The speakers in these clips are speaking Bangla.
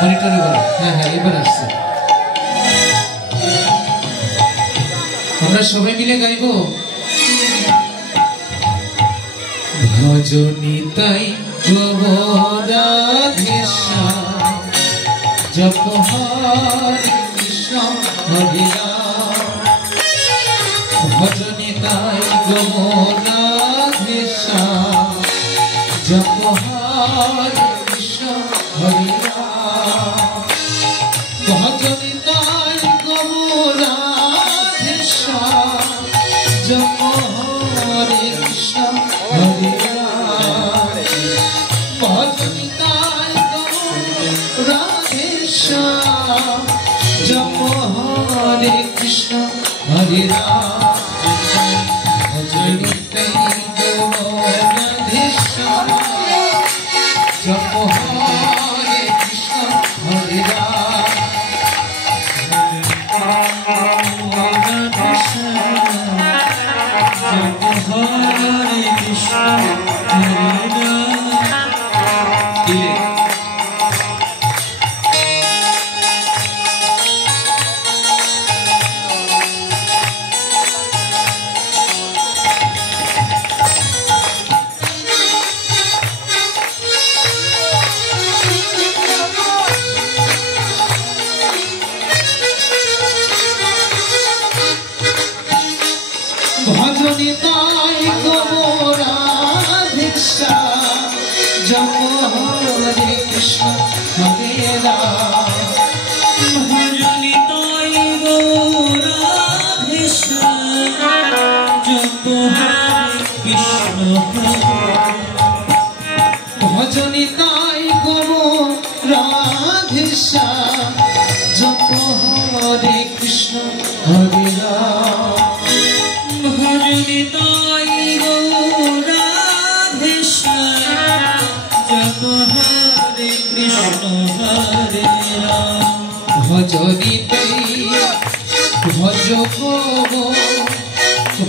মনিটরে বলো। হ্যাঁ হ্যাঁ এবার আসছে। আমরা সবাই মিলে গাইবো ভজনিতাই গোবরাধেশ্যাম জপ হরে কৃষ্ণ হরে রাম ভজনিতাই গোবরাধেশ্যাম জপ হরে কৃষ্ণ হরে রাম ভজনিতাই গোবরাধেশ্যাম জপ হরে কৃষ্ণ হরে রাম ভজনিতাই গোবরাধেশ্যাম জপ হরে কৃষ্ণ হরে রাম ভজনিতাই গোবরাধেশ্যাম জপ হরে কৃষ্ণ হরে রাম হরে কৃষ্ণ হরে রাম ভজনিতাই গোবরাধেশ্যাম জপ হরে কৃষ্ণ হরে রাম ভজনিতাই গোবরাধেশ্যাম জপ হরে কৃষ্ণ ভজনিতাই গোবরাধেশ্যাম জপ হরে কৃষ্ণ হরে রাম ভজনিতাই গোবরাধেশ্যাম জপ হরে কৃষ্ণ হরে রাম ভজনিতাই ভজ গো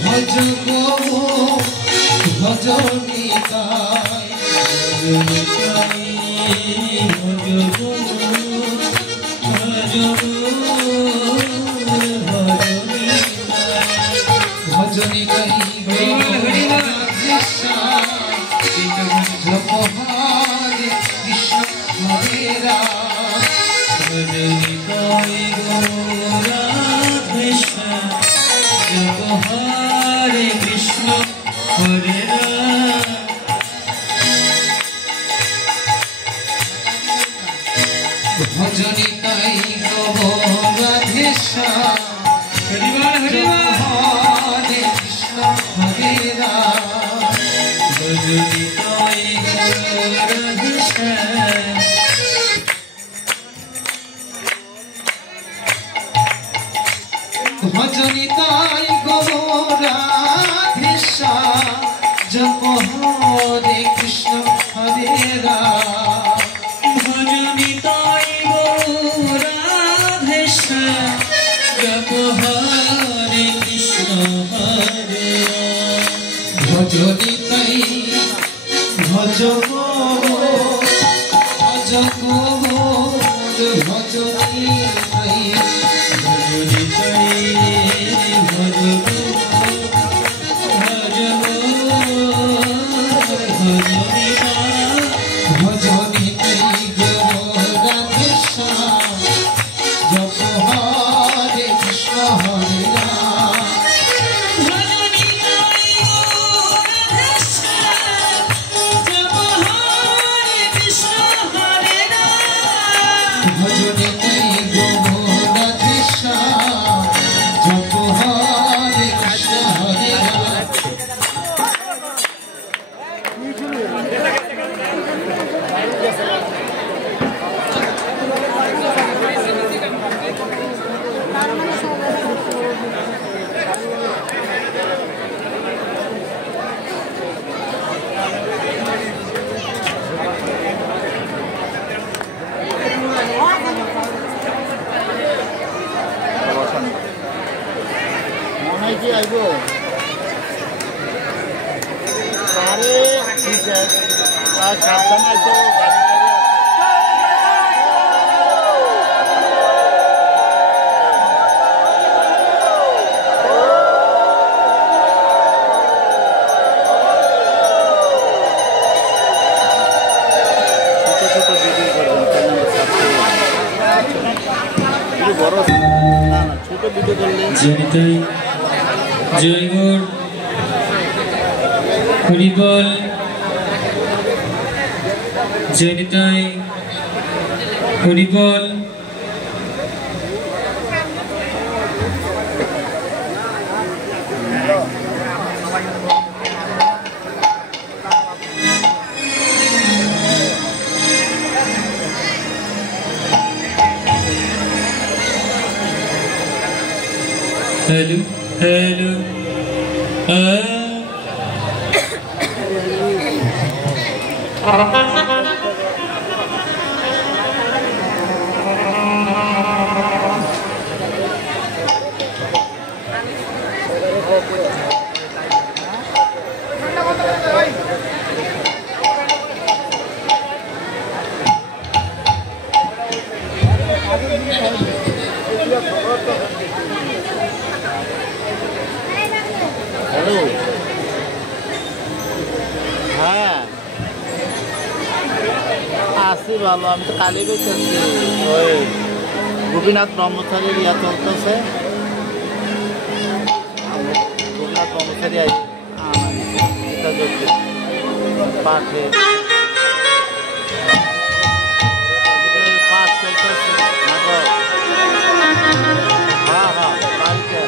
ভজ গো ভজনিতাই ভজনিতাই ভজ গো ভজ ভজনিতাই গোবরাধেশ্যাম জপ হরে কৃষ্ণ হরে রাম ভজনিতাই গোবরাধেশ্যাম জপ হরে কৃষ্ণ হরে রাম ভজনিতাই গোবরাধেশ্যাম হরে কৃষ্ণ হরে রাম ভজনিতাই গোবরাধেশ্যাম ভজনিতাই গোবরাধেশ্যাম জপ হরে কৃষ্ণ হরে রাম ভজনিতাই গোবরাধেশ্যাম জপ হরে কৃষ্ণ হরে রাম ভজনিতাই ভজ গো ভজ গো ভজনিতাই ভজনিতাই ভজ গো ভজ গো ভজনিতাই গোবরাধেশ্যাম জপ হরে কৃষ্ণ হরে রাম ভজনিতাই গোবরাধেশ্যাম জপ হরে কৃষ্ণ হরে রাম ভজনিতাই গোবরাধেশ্যাম জপ হরে কৃষ্ণ হরে রাম কি আইব আরে ঠিক আছে সাবধানে আইতো গাড়ি ছোট ছোট ভিডিও করবেন চ্যানেলে সাবস্ক্রাইব বড় না না ছোট ভিডিও করলে জয়নিতাই জয় গৌর হরি বল জয়নিতাই হরি বল हेलो हेलो হ্যালো হ্যাঁ আছি ভালো আমি তো কালি বেঁচেছি ওই গোপীনাথ ব্রহ্মচারীর ইয়া চলতেছে গোপীনাথ ব্রহ্মচারী এটা যদি পাঠে পাঠ চলতেছে হ্যাঁ হ্যাঁ বাড়িতে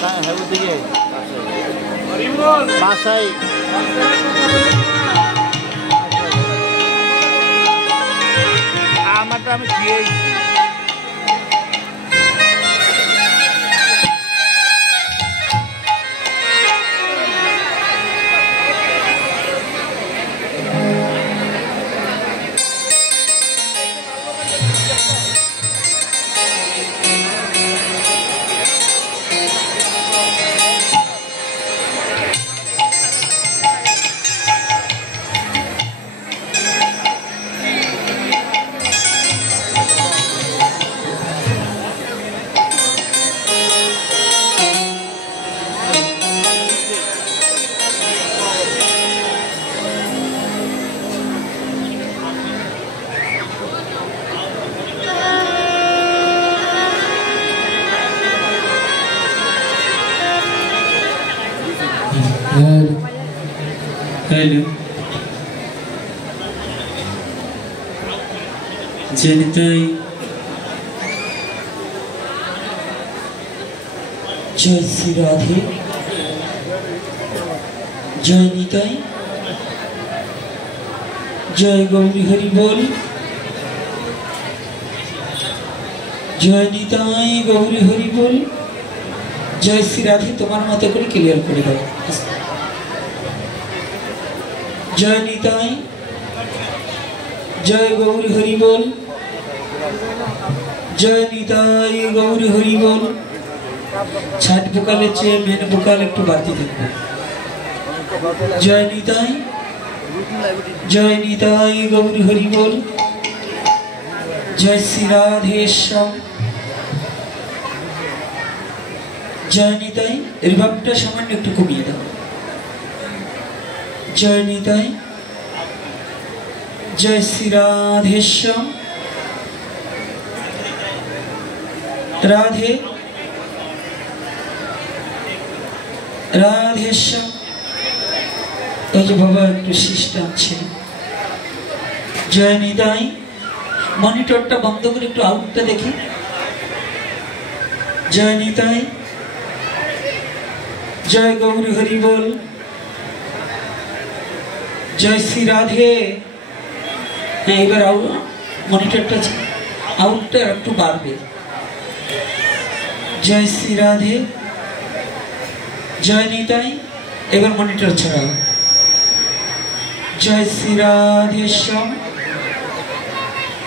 হ্যাঁ ওদিকে বাসায় আমারটা আমি দিয়েছি हेलो जयनिताई जय श्री राधे जय निताई जय गौरी हरि बोल जय निताई गौरी हरि बोल जय श्री राधे तुम्हार मत करे क्लियर कर दो जय निताई जय गौरी हरि बोल जय निताई गौरी हरि बोल छाट भोकाले चे मेन भोकाल एकटू बाड़ती थाकबे जय निताई गौरी हरि बोल जय श्री राधे श्याम जय निताई रिभाबटा सामान्य एकटू कमिয়ে দাও जय निताई जय श्री राधे श्याम राधे राधे श्याम बाबा एक सिस्टम जय निताई मनिटरटा बंद करे एक आउटटा देखी जय निताई जय गौरी हरि बोल जय श्री राधे এবার মনিটরটা আউটটা একটু বাড়বে जय श्री राधे जय निताई এবার মনিটর ছাড়াও जय श्री राधे श्याम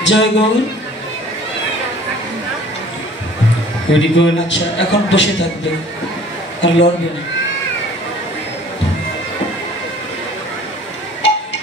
जय गौर হরি বল আচ্ছা এখন বসে থাকবে আর লড়বে না